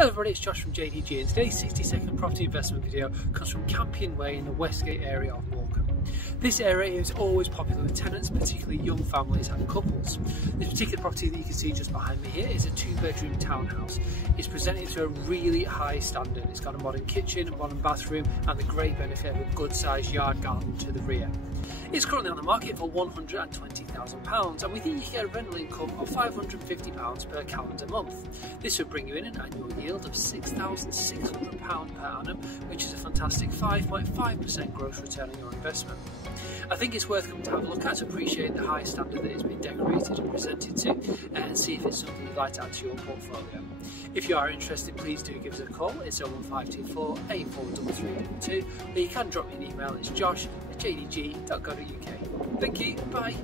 Hello everybody, it's Josh from JDG and today's 60-second property investment video comes from Campion Way in the Westgate area of Morecambe. This area is always popular with tenants, particularly young families and couples. This particular property that you can see just behind me here is a 2-bedroom townhouse. It's presented to a really high standard. It's got a modern kitchen, a modern bathroom and the great benefit of a good sized yard garden to the rear. It's currently on the market for £120,000 and we think you can get a rental income of £550 per calendar month. This would bring you in an annual yield of £6,600 per annum, which is a fantastic 5.5% gross return on your investment. I think it's worth coming to have a look at to appreciate the high standard that it's been decorated and presented to and see if it's something you'd like to add to your portfolio. If you are interested, please do give us a call. It's 01524 843322, or you can drop me an email. It's josh@jdg.co.uk. Thank you, bye.